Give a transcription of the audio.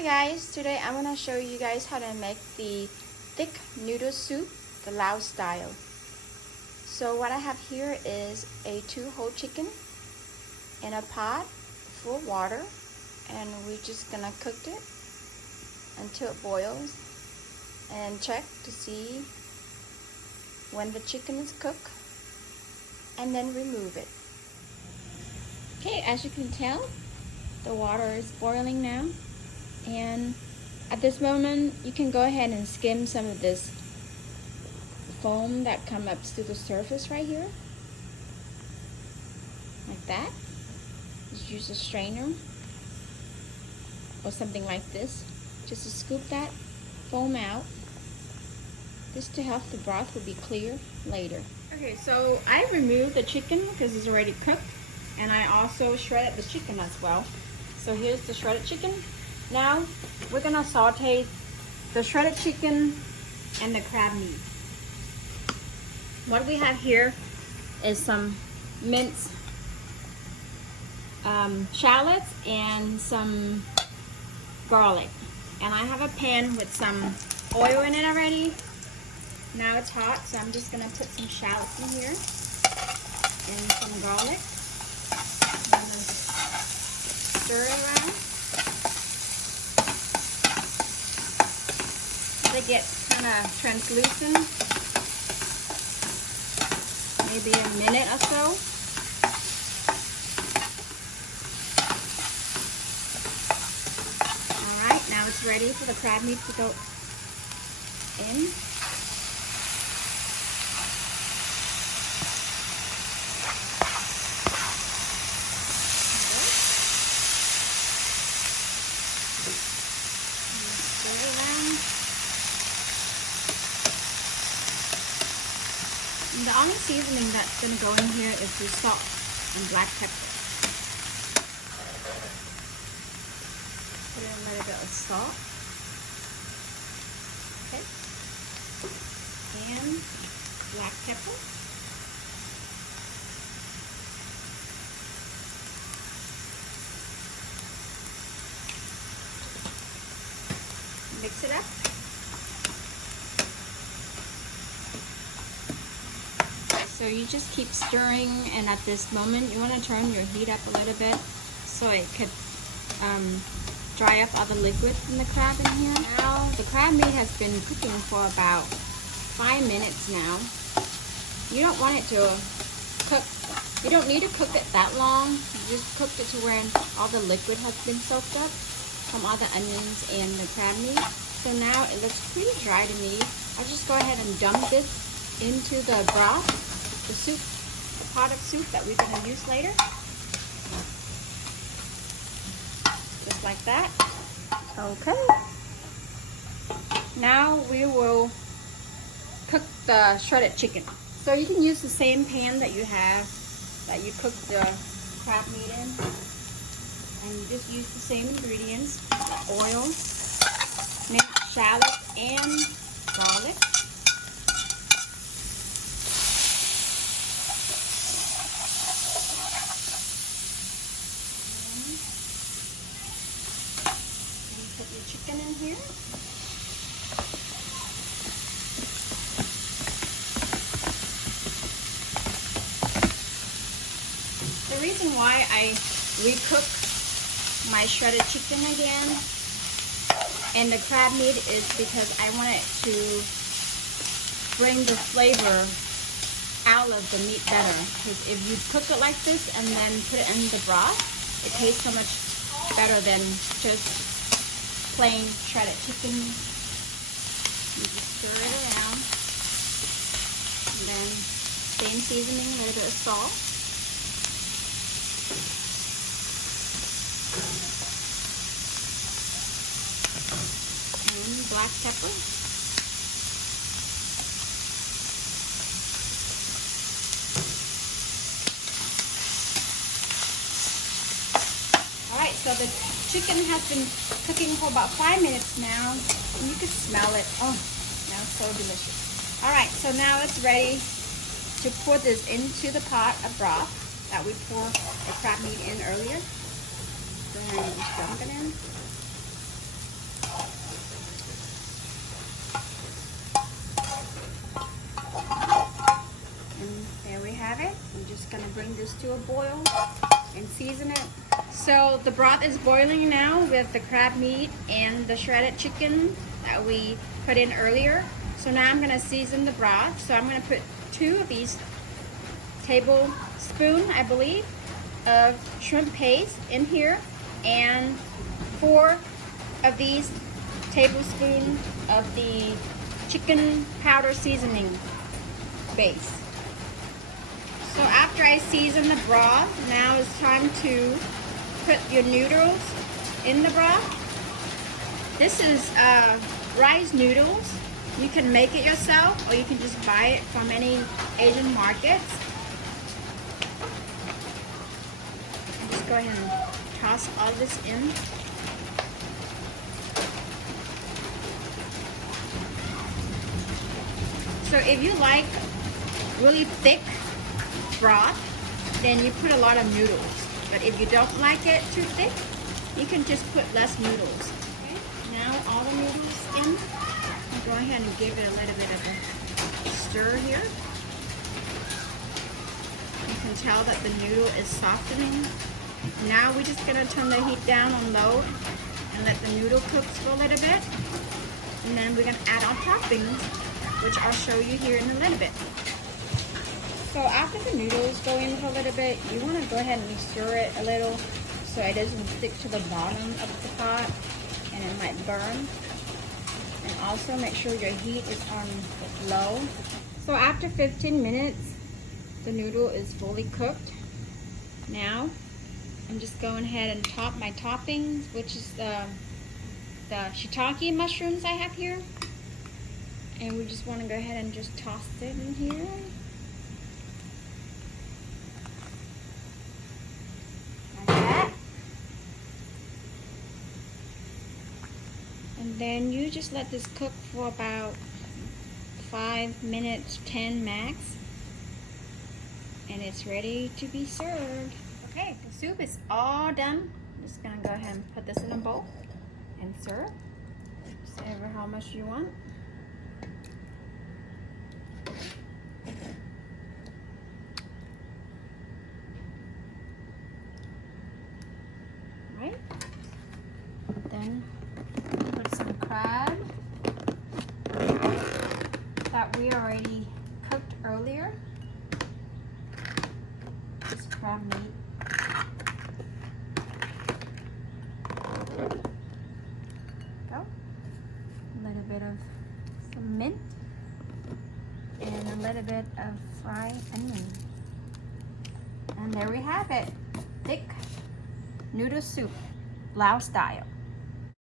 Hi guys, today I'm gonna show you guys how to make the thick noodle soup, the Lao style. So what I have here is a 2 whole chicken in a pot full of water, and we're just gonna cook it until it boils and check to see when the chicken is cooked and then remove it. Okay, as you can tell, the water is boiling now, and at this moment you can go ahead and skim some of this foam that comes up to the surface right here, like that. Just use a strainer or something like this just to scoop that foam out, just to help the broth will be clear later. Okay, so I removed the chicken because it's already cooked, and I also shredded the chicken as well. So here's the shredded chicken. Now we're gonna saute the shredded chicken and the crab meat. What we have here is some minced shallots and some garlic. And I have a pan with some oil in it already. Now it's hot, so I'm just gonna put some shallots in here and some garlic. I'm gonna stir it around. They get kind of translucent, maybe a minute or so. Alright, now it's ready for the crab meat to go in. And the only seasoning that's going to go in here is the salt and black pepper. Put in a little bit of salt. Okay. And black pepper. Mix it up. So you just keep stirring, and at this moment you want to turn your heat up a little bit so it could dry up all the liquid from the crab in here. Now the crab meat has been cooking for about 5 minutes now. You don't want it to cook, you don't need to cook it that long. You just cooked it to where all the liquid has been soaked up from all the onions and the crab meat. So now it looks pretty dry to me. I'll just go ahead and dump this into the broth, the soup, the pot of soup that we're going to use later. Just like that. Okay. Now we will cook the shredded chicken. So you can use the same pan that you have, that you cooked the crab meat in. And you just use the same ingredients, the oil, minced shallots, and garlic. Put your chicken in here. The reason why I recook my shredded chicken again and the crab meat is because I want it to bring the flavor out of the meat better. Because if you cook it like this and then put it in the broth, it tastes so much better than just plain shredded chicken. You just stir it around, and then same seasoning, a little bit of salt. And black pepper. Alright, so the chicken has been cooking for about 5 minutes now, and you can smell it. Oh, smells so delicious. Alright, so now it's ready to pour this into the pot of broth that we poured the crab meat in earlier. Go ahead and just dump it in. just to a boil and season it. So the broth is boiling now with the crab meat and the shredded chicken that we put in earlier. So now I'm gonna season the broth. So I'm gonna put 2 of these tablespoons, I believe, of shrimp paste in here, and 4 of these tablespoons of the chicken powder seasoning base. So after I season the broth, now it's time to put your noodles in the broth. This is rice noodles. You can make it yourself, or you can just buy it from any Asian markets. And just go ahead and toss all this in. So if you like really thick broth, then you put a lot of noodles. But if you don't like it too thick, you can just put less noodles. Okay, now all the noodles in. Go ahead and give it a little bit of a stir here. You can tell that the noodle is softening. Now we're just gonna turn the heat down on low and let the noodle cook for a little bit. And then we're gonna add our toppings, which I'll show you here in a little bit. So after the noodles go in for a little bit, you want to go ahead and stir it a little so it doesn't stick to the bottom of the pot and it might burn. And also make sure your heat is on low. So after 15 minutes, the noodle is fully cooked. Now I'm just going ahead and top my toppings, which is the shiitake mushrooms I have here. And we just want to go ahead and just toss it in here. And then you just let this cook for about 5 minutes, 10 max, and it's ready to be served. Okay, the soup is all done. I'm just gonna go ahead and put this in a bowl and serve. Serve how much you want. Right? Then put some crab that we already cooked earlier. This crab meat. Go. A little bit of some mint and a little bit of fried onion. And there we have it. Thick noodle soup, Lao style.